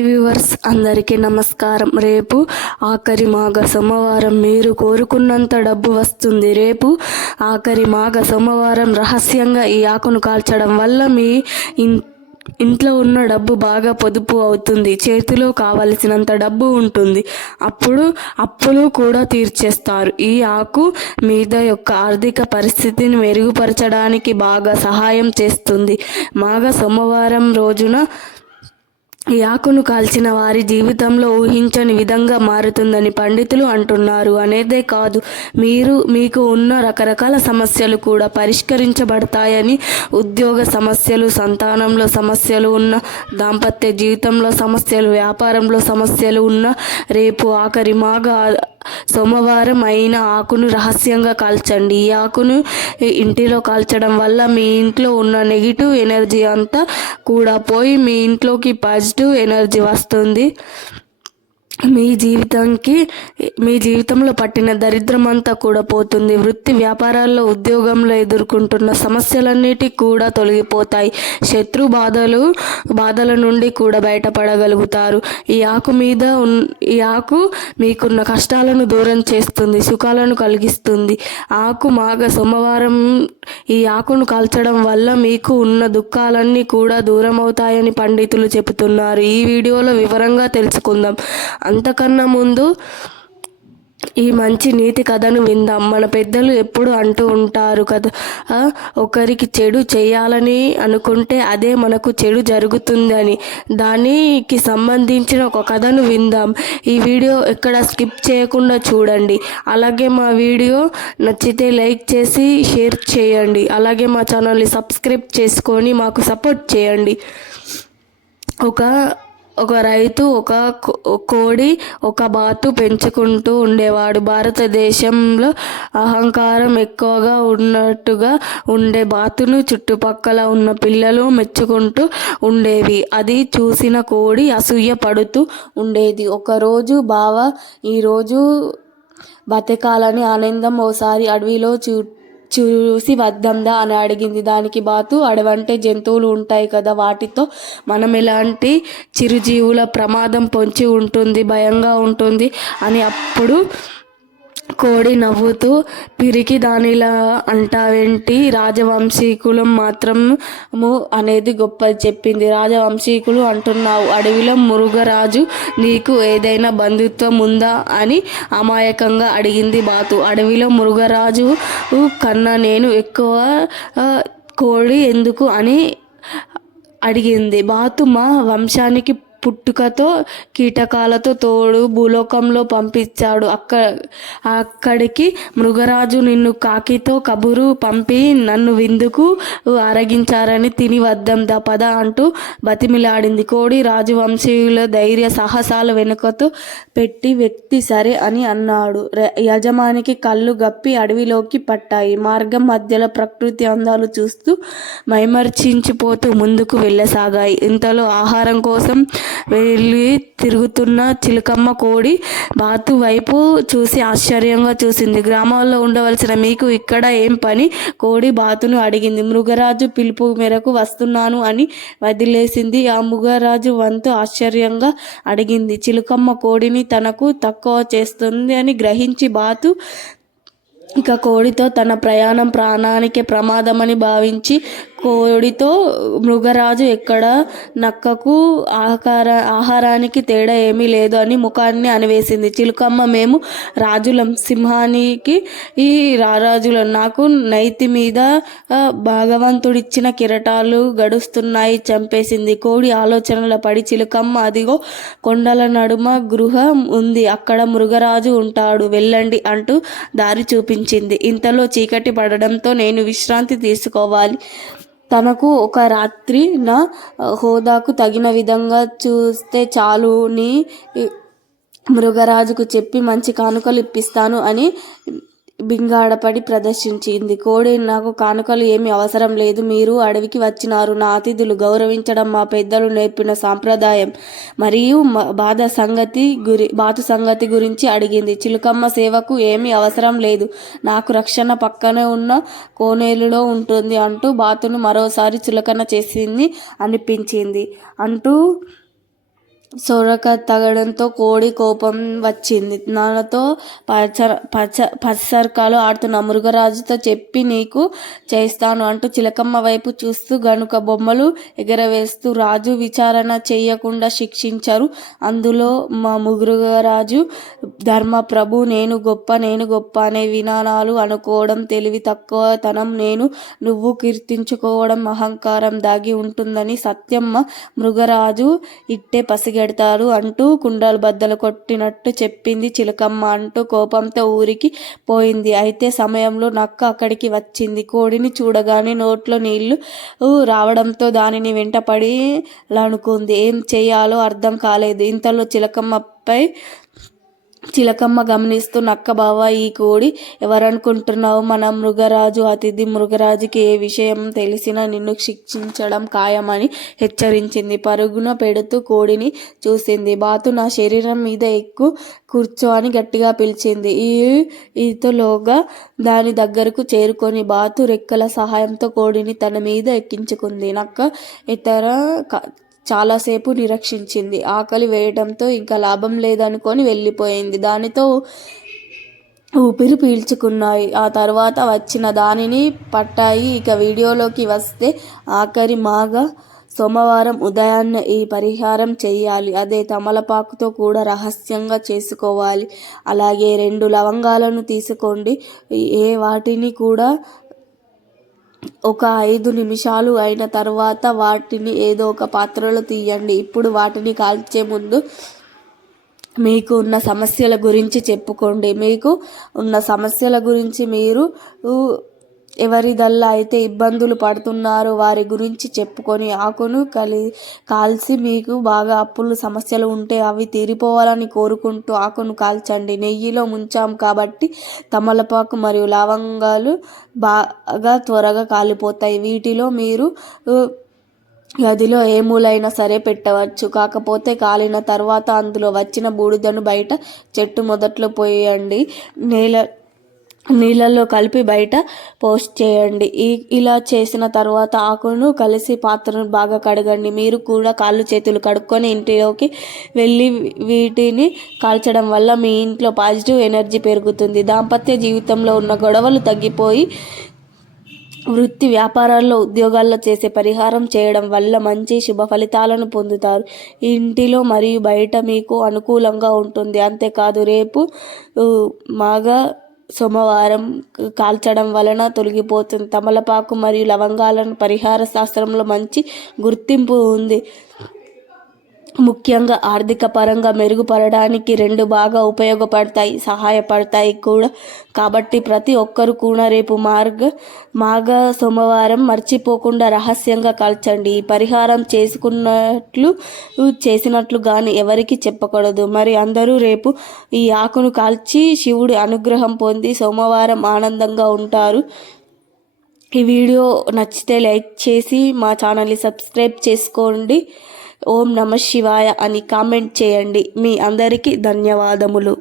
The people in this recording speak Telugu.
వ్యూవర్స్ అందరికీ నమస్కారం. రేపు ఆఖరి మాఘ సోమవారం మీరు కోరుకున్నంత డబ్బు వస్తుంది. రేపు ఆఖరి మాఘ సోమవారం రహస్యంగా ఈ ఆకును కాల్చడం వల్ల మీ ఇన్ ఇంట్లో ఉన్న డబ్బు బాగా పొదుపు అవుతుంది. చేతిలో కావలసినంత డబ్బు ఉంటుంది. అప్పుడు అప్పులు కూడా తీర్చేస్తారు. ఈ ఆకు మీద యొక్క ఆర్థిక పరిస్థితిని మెరుగుపరచడానికి బాగా సహాయం చేస్తుంది. మాఘ సోమవారం రోజున ఈ ఆకును కాల్చిన వారి జీవితంలో ఊహించని విధంగా మారుతుందని పండితులు అంటున్నారు. అనేదే కాదు మీరు మీకు ఉన్న రకరకాల సమస్యలు కూడా పరిష్కరించబడతాయని ఉద్యోగ సమస్యలు సంతానంలో సమస్యలు ఉన్న దాంపత్య జీవితంలో సమస్యలు వ్యాపారంలో సమస్యలు ఉన్న రేపు ఆఖరి మాగ సోమవారం అయిన ఆకును రహస్యంగా కాల్చండి. ఈ ఆకును ఇంటిలో కాల్చడం వల్ల మీ ఇంట్లో ఉన్న నెగిటివ్ ఎనర్జీ అంతా కూడా పోయి మీ ఇంట్లోకి పాజిటివ్ ఎనర్జీ వస్తుంది. మీ జీవితానికి మీ జీవితంలో పట్టిన దరిద్రం అంతా కూడా పోతుంది. వృత్తి వ్యాపారాల్లో ఉద్యోగంలో ఎదుర్కొంటున్న సమస్యలన్నిటి కూడా తొలగిపోతాయి. శత్రు బాధలు బాధల నుండి కూడా బయటపడగలుగుతారు. ఈ ఆకు మీద ఉన్ ఈ ఆకు మీకున్న కష్టాలను దూరం చేస్తుంది సుఖాలను కలిగిస్తుంది. ఆకు మాగ సోమవారం ఈ ఆకును కాల్చడం వల్ల మీకు ఉన్న దుఃఖాలన్నీ కూడా దూరం అవుతాయని పండితులు చెబుతున్నారు. ఈ వీడియోలో వివరంగా తెలుసుకుందాం. అంతకన్నా ముందు ఈ మంచి నీతి కథను విందాం. మన పెద్దలు ఎప్పుడు అంటూ ఉంటారు కదా ఒకరికి చెడు చేయాలని అనుకుంటే అదే మనకు చెడు జరుగుతుందని. దానికి సంబంధించిన ఒక కథను విందాం. ఈ వీడియో ఎక్కడ స్కిప్ చేయకుండా చూడండి. అలాగే మా వీడియో నచ్చితే లైక్ చేసి షేర్ చేయండి. అలాగే మా ఛానల్ని సబ్స్క్రైబ్ చేసుకొని మాకు సపోర్ట్ చేయండి. ఒక ఒక రైతు ఒక కోడి ఒక బాతు పెంచుకుంటూ ఉండేవాడు. భారతదేశంలో అహంకారం ఎక్కువగా ఉన్నట్టుగా ఉండే బాతును చుట్టుపక్కల ఉన్న పిల్లలు మెచ్చుకుంటూ ఉండేవి. అది చూసిన కోడి అసూయ పడుతూ ఉండేది. ఒకరోజు బావ ఈరోజు బతకాలని ఆనందం ఓసారి అడవిలో చూ చూసి వద్దాందా అని అడిగింది. దానికి బాతు అడవంటే జంతువులు ఉంటాయి కదా వాటితో మనం ఎలాంటి చిరుజీవుల ప్రమాదం పొంచి ఉంటుంది భయంగా ఉంటుంది అని అప్పుడు కోడి నవ్వుతూ పిరికి దానిలా అంటావేంటి? రాజవంశీకులం మాత్రము అనేది గొప్పది చెప్పింది. రాజవంశీకులు అంటున్నావు అడవిలో మురుగరాజు నీకు ఏదైనా బంధుత్వం ఉందా అని అమాయకంగా అడిగింది బాతు. అడవిలో మురుగరాజు కన్నా నేను ఎక్కువ కోడి ఎందుకు అని అడిగింది. బాతు మా వంశానికి పుట్టుకతో కీటకాలతో తోడు భూలోకంలో పంపించాడు. అక్క అక్కడికి మృగరాజు నిన్ను కాకితో కబురు పంపి నన్ను విందుకు అరగించారని తిని వద్దాం దా పద అంటూ బతిమిలాడింది. కోడి రాజవంశీయుల ధైర్య సాహసాల వెనుకతో పెట్టి వ్యక్తి సరే అని అన్నాడు. యజమానికి కళ్ళు గప్పి అడవిలోకి పట్టాయి. మార్గం మధ్యలో ప్రకృతి అందాలు చూస్తూ మైమర్చించిపోతూ ముందుకు వెళ్ళసాగాయి. ఇంతలో ఆహారం కోసం వెళ్ళి తిరుగుతున్న చిలకమ్మ కోడి బాతు వైపు చూసి ఆశ్చర్యంగా చూసింది. గ్రామాల్లో ఉండవలసిన మీకు ఇక్కడ ఏం పని? కోడి బాతును అడిగింది. మృగరాజు పిలుపు మేరకు వస్తున్నాను అని వదిలేసింది. ఆ మృగరాజు వంతు ఆశ్చర్యంగా అడిగింది. చిలుకమ్మ కోడిని తనకు తక్కువ చేస్తుంది అని గ్రహించి బాతు ఇక కోడితో తన ప్రయాణం ప్రాణానికి ప్రమాదమని భావించి కోడితో మృగరాజు ఎక్కడ నక్కకు ఆహార ఆహారానికి తేడా ఏమీ లేదు అని ముఖాన్ని అనివేసింది చిలుకమ్మ మేము రాజులం సింహానికి ఈ రారాజులం. నాకు నైతి మీద భాగవంతుడిచ్చిన భగవంతుడిచ్చిన కిరటాలు గడుస్తున్నాయి చంపేసింది. కోడి ఆలోచనల పడి చిలుకమ్మ అదిగో కొండల నడుమ గృహం ఉంది. అక్కడ మృగరాజు ఉంటాడు వెళ్ళండి అంటూ దారి చూపించింది. ఇంతలో చీకటి పడడంతో నేను విశ్రాంతి తీసుకోవాలి. తనకు ఒక రాత్రి నా హోదాకు తగిన విధంగా చూస్తే చాలు నీ మృగరాజుకు చెప్పి మంచి కానుకలు ఇప్పిస్తాను అని బింగాడపడి ప్రదర్శించింది. కోడి నాకు కానుకలు ఏమీ అవసరం లేదు. మీరు అడవికి వచ్చినారు. నా అతిథులు గౌరవించడం మా పెద్దలు నేర్పిన సాంప్రదాయం మరియు బాధ సంగతి గురి బాతు సంగతి గురించి అడిగింది. చిలుకమ్మ సేవకు ఏమీ అవసరం లేదు. నాకు రక్షణ పక్కనే ఉన్న కోనేలులో ఉంటుంది అంటూ బాతును మరోసారి చులకన చేసింది అనిపించింది. అంటూ సొరక తగడంతో కోడి కోపం వచ్చింది. నాన్నతో పచ్చ పచ్చ పచ్చర్కాలు ఆడుతున్న. మృగరాజుతో చెప్పి నీకు చేస్తాను అంటూ చిలకమ్మ వైపు చూస్తూ గనుక బొమ్మలు ఎగరవేస్తూ రాజు విచారణ చేయకుండా శిక్షించారు. అందులో మా మృగరాజు ధర్మప్రభు నేను గొప్ప నేను గొప్ప అనే వినానాలు అనుకోవడం తెలివి తక్కువతనం. నేను నువ్వు కీర్తించుకోవడం అహంకారం దాగి ఉంటుందని సత్యమ్మ మృగరాజు ఇట్టే పెడతారు అంటూ కుండలు బద్దలు కొట్టినట్టు చెప్పింది చిలకమ్మ అంటూ కోపంతో ఊరికి పోయింది. అయితే సమయంలో నక్క అక్కడికి వచ్చింది. కోడిని చూడగానే నోట్లో నీళ్ళు రావడంతో దానిని వెంటపడి అనుకుంది ఏం చేయాలో అర్థం కాలేదు. ఇంతలో చిలకమ్మపై చిలకమ్మ గమనిస్తూ నక్క బావ ఈ కోడి ఎవరనుకుంటున్నావు? మన మృగరాజు అతిథి మృగరాజుకి ఏ విషయం తెలిసినా నిన్ను శిక్షించడం ఖాయమని హెచ్చరించింది. పరుగున పెడుతూ కోడిని చూసింది. బాతు నా శరీరం మీద ఎక్కువ కూర్చో అని గట్టిగా పిలిచింది. ఈ ఈతలోగా దాని దగ్గరకు చేరుకొని బాతు రెక్కల సహాయంతో కోడిని తన మీద ఎక్కించుకుంది. నక్క ఇతర చాలాసేపు నిరీక్షించింది. ఆకలి వేయడంతో ఇంకా లాభం లేదనుకొని వెళ్ళిపోయింది. దానితో ఊపిరి పీల్చుకున్నాయి. ఆ తర్వాత వచ్చిన దానిని పట్టాయి. ఇక వీడియోలోకి వస్తే ఆఖరి మాగా సోమవారం ఉదయాన్నే ఈ పరిహారం చేయాలి. అదే తమలపాకుతో కూడా రహస్యంగా చేసుకోవాలి. అలాగే రెండు లవంగాలను తీసుకోండి. ఏ వాటిని కూడా ఒక ఐదు నిమిషాలు అయిన తర్వాత వాటిని ఏదో ఒక పాత్రలో తీయండి. ఇప్పుడు వాటిని కాల్చే ముందు మీకు ఉన్న సమస్యల గురించి చెప్పుకోండి. మీకు ఉన్న సమస్యల గురించి మీరు ఎవరిదల్లా అయితే ఇబ్బందులు పడుతున్నారో వారి గురించి చెప్పుకొని ఆకును కలి కాల్చి మీకు బాగా అప్పులు సమస్యలు ఉంటే అవి తీరిపోవాలని కోరుకుంటూ ఆకును కాల్చండి. నెయ్యిలో ముంచాం కాబట్టి తమలపాకు మరియు లవంగాలు బాగా త్వరగా కాలిపోతాయి. వీటిలో మీరు గదిలో ఏ మూలైనా సరే పెట్టవచ్చు. కాకపోతే కాలిన తర్వాత అందులో వచ్చిన బూడిదను బయట చెట్టు మొదట్లో పోయండి. నేల నీళ్ళల్లో కలిపి బయట పోస్ట్ చేయండి. ఈ ఇలా చేసిన తర్వాత ఆకును కలిసి పాత్రను బాగా కడగండి. మీరు కూడా కాళ్ళు చేతులు కడుక్కొని ఇంటిలోకి వెళ్ళి వీటిని కాల్చడం వల్ల మీ ఇంట్లో పాజిటివ్ ఎనర్జీ పెరుగుతుంది. దాంపత్య జీవితంలో ఉన్న గొడవలు తగ్గిపోయి వృత్తి వ్యాపారాల్లో ఉద్యోగాల్లో చేసే పరిహారం చేయడం వల్ల మంచి శుభ ఫలితాలను పొందుతారు. ఇంటిలో మరియు బయట మీకు అనుకూలంగా ఉంటుంది. అంతేకాదు రేపు మాగా సోమవారం కాల్చడం వలన తొలగిపోతుంది. తమలపాకు మరియు లవంగాలను పరిహార శాస్త్రంలో మంచి గుర్తింపు ఉంది. ముఖ్యంగా ఆర్థిక పరంగా మెరుగుపడడానికి రెండు బాగా ఉపయోగపడతాయి సహాయపడతాయి కూడా. కాబట్టి ప్రతి ఒక్కరు కూడా రేపు మార్గ మాఘ సోమవారం మర్చిపోకుండా రహస్యంగా కాల్చండి. ఈ పరిహారం చేసుకున్నట్లు చేసినట్లు కానీ ఎవరికి చెప్పకూడదు. మరి అందరూ రేపు ఈ ఆకును కాల్చి శివుడి అనుగ్రహం పొంది సోమవారం ఆనందంగా ఉంటారు. ఈ వీడియో నచ్చితే లైక్ చేసి మా ఛానల్ని సబ్స్క్రైబ్ చేసుకోండి. ఓం నమ శివాయ అని కామెంట్ చేయండి. మీ అందరికీ ధన్యవాదములు.